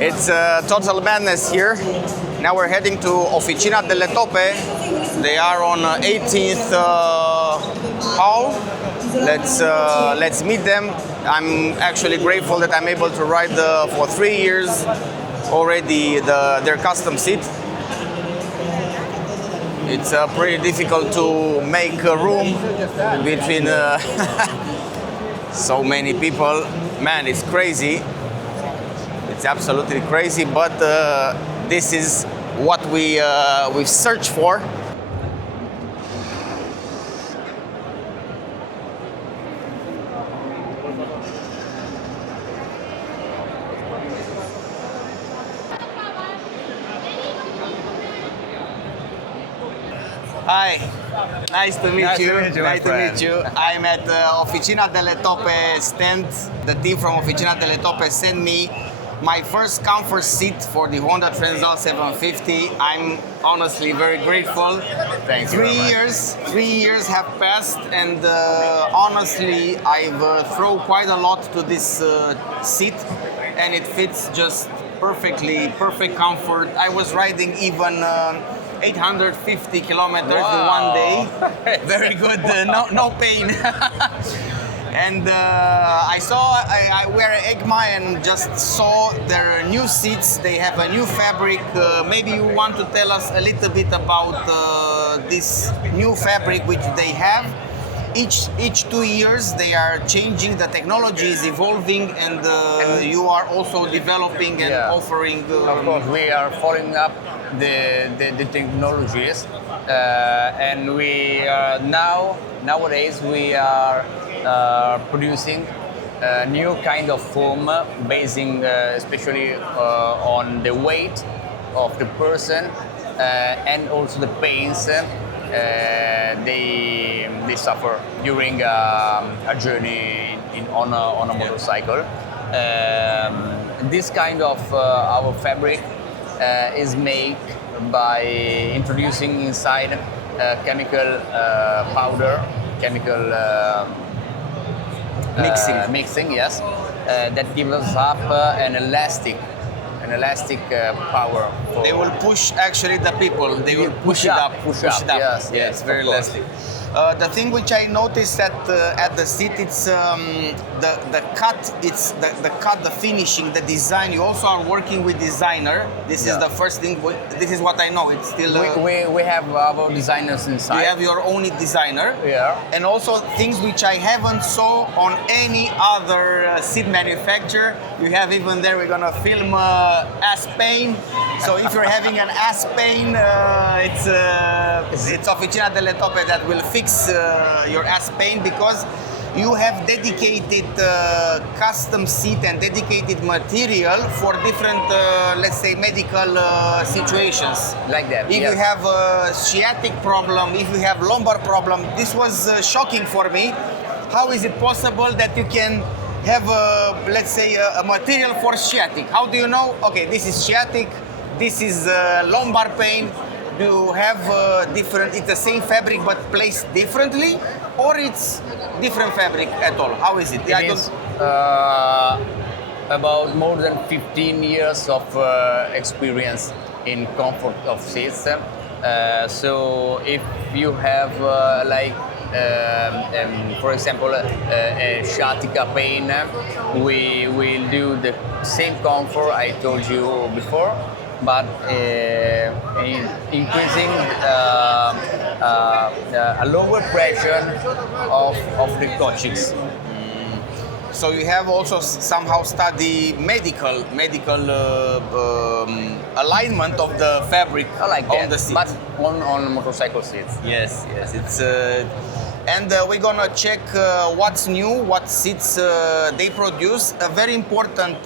It's total madness here. Now we're heading to Officina Delle Toppe. They are on 18th hall. Let's meet them. I'm actually grateful that I'm able to ride for 3 years already their custom seat. It's pretty difficult to make a room between so many people. Man, it's crazy. It's absolutely crazy, but this is what we search for. Hi, nice to meet you. Nice to meet you. I'm at Officina Delle Toppe stand. The team from Officina Delle Toppe sent me my first comfort seat for the Honda Transall 750. I'm honestly very grateful. Thanks. 3 years have passed, and honestly, I've thrown quite a lot to this seat, and it fits just perfectly, perfect comfort. I was riding even 850 kilometers in one day. Very good, no pain. And I wear EICMA and just saw their new seats. They have a new fabric. Maybe you want to tell us a little bit about this new fabric which they have. Each 2 years they are changing, the technology is evolving, and you are also developing and offering. Of course, we are following up the technologies, and we nowadays we are producing a new kind of foam, basing especially on the weight of the person and also the pains they suffer during a journey on a motorcycle. This kind of our fabric is made by introducing inside chemical powder, chemical mixing, yes, that gives us up an elastic power. They will push actually the people. They will push it up. Push it up. Yes, very elastic. The thing which I noticed at the seat, it's the cut. It's the cut, the finishing, the design. You also are working with designer. This is the first thing. This is what I know. It's still. We have our designers inside. You have your own designer. Yeah. And also things which I haven't saw on any other seat manufacturer. You have even there. We're gonna film ass pain. So if you're having an ass pain, it's Officina Delle Toppe that will fix your ass pain, because you have dedicated custom seat and dedicated material for different, let's say, medical situations. Like that. If you have a sciatic problem, if you have lumbar problem, this was shocking for me. How is it possible that you can have, let's say, a material for sciatic? How do you know? Okay, this is sciatic, this is lumbar pain. Do you have different, it's the same fabric but placed differently, or it's different fabric at all? How is it? It is about more than 15 years of experience in comfort of seats. So if you have for example, a sciatica pain, we will do the same comfort I told you before, but increasing a lower pressure of the coccyx. So you have also somehow studied medical alignment of the fabric on the seat. But on motorcycle seats. Yes, it's. And we're gonna check what's new, what seats they produce. A very important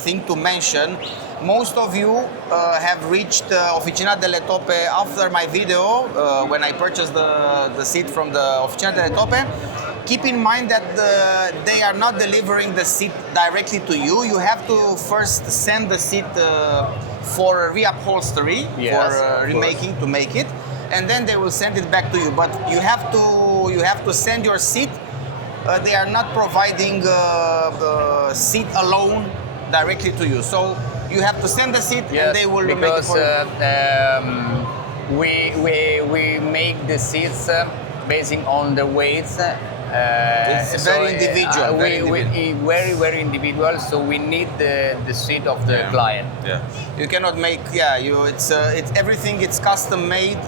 thing to mention. Most of you have reached Officina Delle Toppe after my video when I purchased the seat from the Officina Delle Toppe. Keep in mind that they are not delivering the seat directly to you. You have to first send the seat for reupholstery, for remaking, to make it, and then they will send it back to you. But you have to send your seat. They are not providing the seat alone directly to you. So you have to send the seat, Yes, and they will make it because for you. we make the seats basing on the weights. It's very individual, very individual. So we need the seat of the client. Yeah. You cannot make. Yeah. It's everything. It's custom made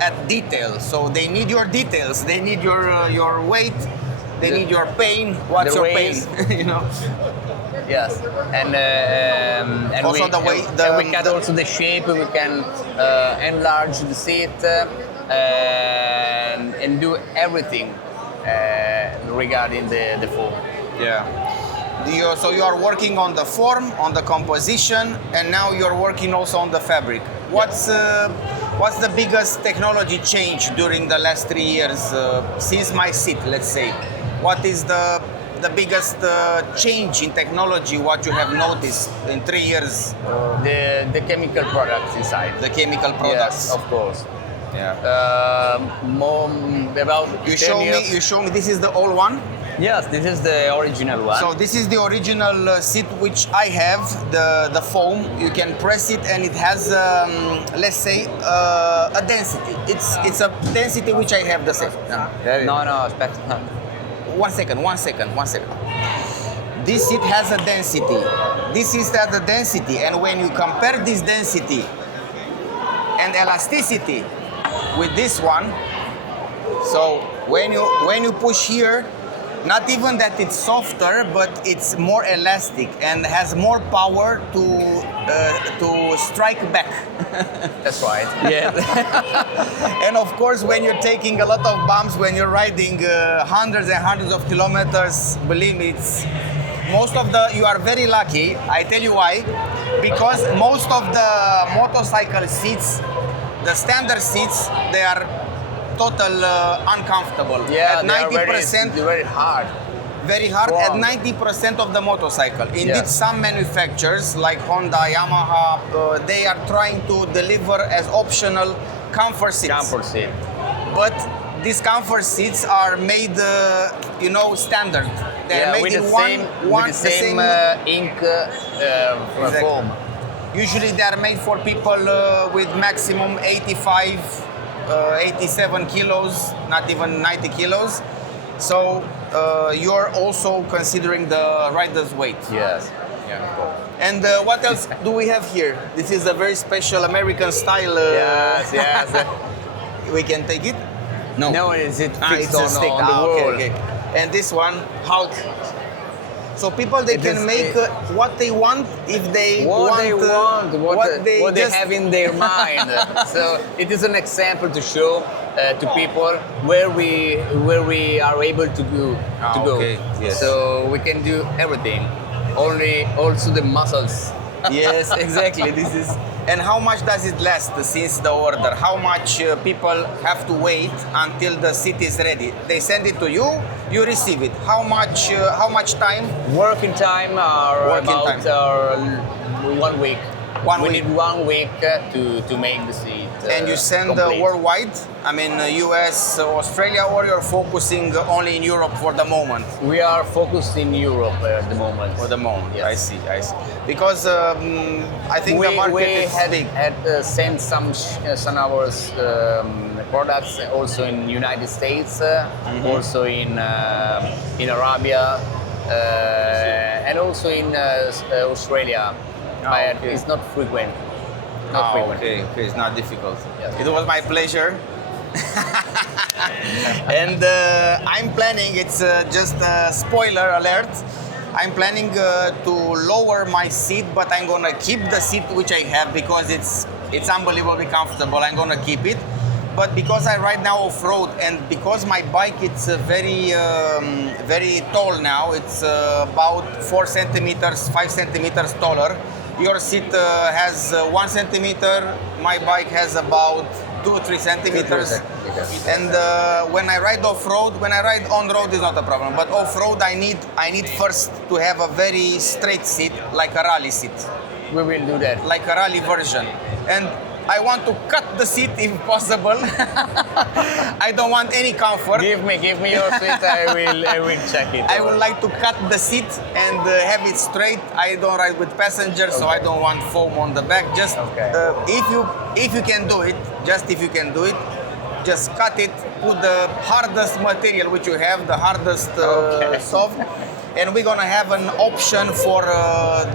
at detail. So they need your details. They need your weight. They need your pain. What's your pain? You know. Yes, and Also the way- and we can also the shape. We can enlarge the seat and do everything regarding the form. Yeah. So you are working on the form, on the composition, and now you're working also on the fabric. What's the biggest technology change during the last 3 years since my seat? Let's say, what is the biggest change in technology? What you have noticed in 3 years? The chemical products inside. The chemical products. Yes, of course. Yeah. More about You 10 show years. me. You show me. This is the old one. Yes, this is the original one. So this is the original seat which I have, the foam. You can press it and it has, let's say, a density. It's a density which I have the same. no, expect. One second. This seat has a density. This is at the density, and when you compare this density and elasticity with this one, so when you push here, not even that it's softer, but it's more elastic and has more power to strike back. That's right. Yeah. And of course, when you're taking a lot of bumps, when you're riding hundreds and hundreds of kilometers, believe me, you are very lucky. I tell you why. Because most of the motorcycle seats, the standard seats, they are total uncomfortable. Yeah, at 90%, they're very hard. very hard Wrong. at 90% of the motorcycle. Indeed, Yes. some manufacturers like Honda, Yamaha, they are trying to deliver as optional comfort seats. Comfort seat. But these comfort seats are made, standard. They are made with in the same ink Exactly. foam. Usually they are made for people with maximum 85, 87 kilos, not even 90 kilos. So you're also considering the rider's weight. Yes. Yeah. And what else do we have here? This is a very special American style. Yes. We can take it? No, is it fixed it's a on, stick. on the wall? Okay. And this one, Hulk. So people, they It can is- make what they want if they What they want, what they just have in their mind. So it is an example to show to people where we are able to go. Okay, yes. So we can do everything. Only also the muscles. Yes, exactly. This is. And how much does it last since the order? How much people have to wait until the seat is ready? They send it to you, you receive it. How much time? Working time are Working about time. 1 week. 1 we week. need 1 week to make the seat. And you send complete. worldwide? I mean, US, Australia, or you're focusing only in Europe for the moment? We are focused in Europe at the moment. For the moment, Yes. I see. Because I think the market we is big. had sent some our products also in United States, also in Arabia, and also in Australia. But okay. it's not frequent. Not frequent. Okay, it's not difficult. Yes. It was my pleasure. And I'm planning, it's just a spoiler alert, I'm planning to lower my seat, but I'm gonna keep the seat which I have because it's unbelievably comfortable. I'm gonna keep it. But because I ride now off-road and because my bike it's very tall now, it's about 4 centimeters, 5 centimeters taller. Your seat has 1 centimeter, my bike has about 2 or 3 centimeters. And when I ride off-road, when I ride on-road is not a problem, but off-road I need first to have a very straight seat, like a rally seat. We will do that. Like a rally version. And I want to cut the seat if possible. I don't want any comfort. Give me your seat. I will check it. I would like to cut the seat and have it straight. I don't ride with passengers, so I don't want foam on the back. Just if you can do it, just cut it. Put the hardest material which you have, the hardest soft. And we're gonna have an option for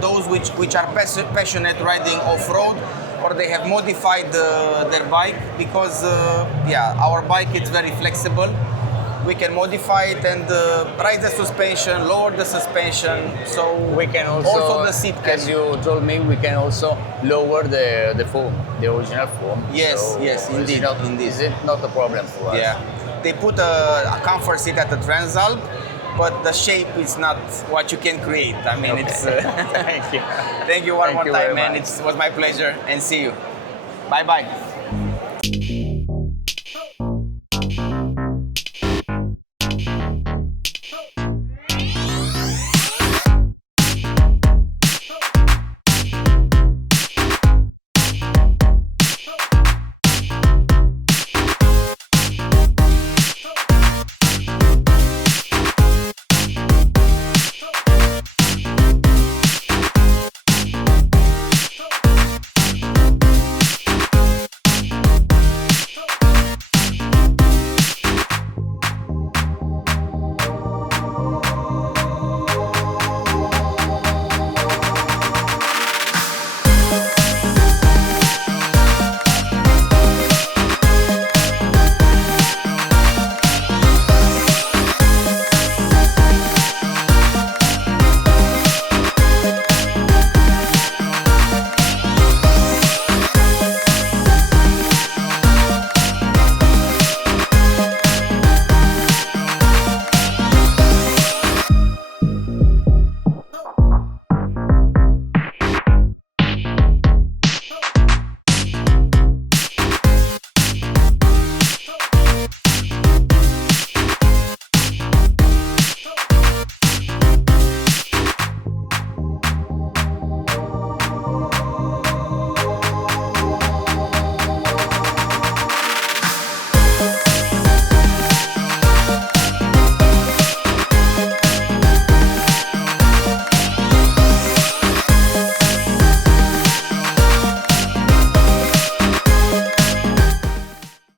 those which are passionate riding off-road, or they have modified their bike, because our bike is very flexible. We can modify it and raise the suspension, lower the suspension, so we can also the seat can, as you told me, we can also lower the foam, the original foam. Yes, so yes, indeed, indeed. Is it not a problem for us? Yeah, they put a comfort seat at the Transalp, but the shape is not what you can create. I mean, it's. Thank you. Thank you one more time, man. Much. It was my pleasure, and see you. Bye bye.